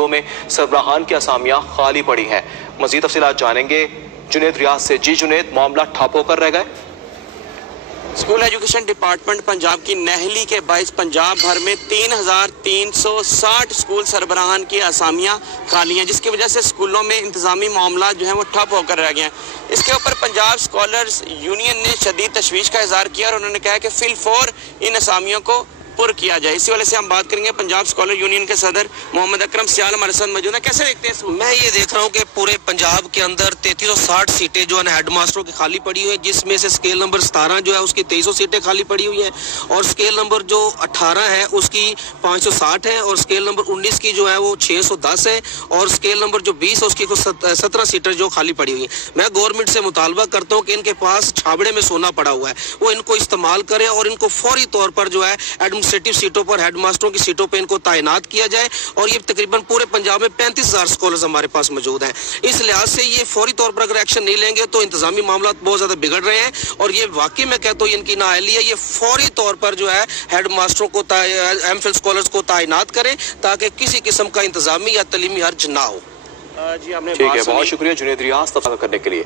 स्कूलों में सरबराहान की असामियां खाली पड़ी हैं। मजीद तफसीलात जानेंगे जुनेद रियाज से। जी जुनेद, मामला ठप होकर रह गए? स्कूल एजुकेशन डिपार्टमेंट पंजाब की नहली के बाइस पंजाब भर में 3,360 स्कूल सरबराहान की असामियां खाली हैं, जिसकी वजह से स्कूलों में इंतजामी मामला जो है वो ठप होकर रह गए हैं। इसके ऊपर पंजाब स्कॉलर्स यूनियन ने शदीद तशवीश का इजहार किया और उन्होंने कहा कि फिलफौर इन असामियों को पुर किया जाए। इसी वजह से हम बात करेंगे पंजाब स्कॉलर यूनियन के सदर मोहम्मद अकरम सियाल हमारे साथ मौजूद है। कैसे देखते हैं? मैं ये देख रहा हूँ कि पूरे पंजाब के अंदर 3360 सीटें जो है हेड मास्टरों की खाली पड़ी हुई है, जिसमें से स्केल नंबर 17 जो है उसकी 2300 सीटें खाली पड़ी हुई है और स्केल नंबर जो 18 है उसकी 560 है और स्केल नंबर 19 की जो है वो 610 है और स्केल नंबर जो 20 है उसकी 17 सीटें जो खाली पड़ी हुई है। मैं गवर्नमेंट से मुतालबा करता हूँ कि इनके पास छाबड़े में सोना पड़ा हुआ है, वो इनको इस्तेमाल करे और इनको फौरी तौर पर जो है एडमिनिस्ट्रेटिव सीटों पर, हेड मास्टरों की सीटों पर इनको तैनात किया जाए। और ये तकरीबन पूरे पंजाब में 35,000 स्कॉलर्स हमारे पास मौजूद हैं। इस लिहाज से ये फौरी तौर पर अगर एक्शन नहीं लेंगे तो इंतजामी मामला बहुत ज्यादा बिगड़ रहे हैं और ये वाकई में कहता हूँ इनकी नाअहली है। ये फौरी तौर पर जो है हेड मास्टरों को, एमफिल स्कॉलर्स को तैनात करें ताकि किसी किस्म का इंतजामी या तलीमी हर्ज ना हो। जी, आपने ठीक है, बहुत शुक्रिया जुनेद रियाज तफसील करने के लिए।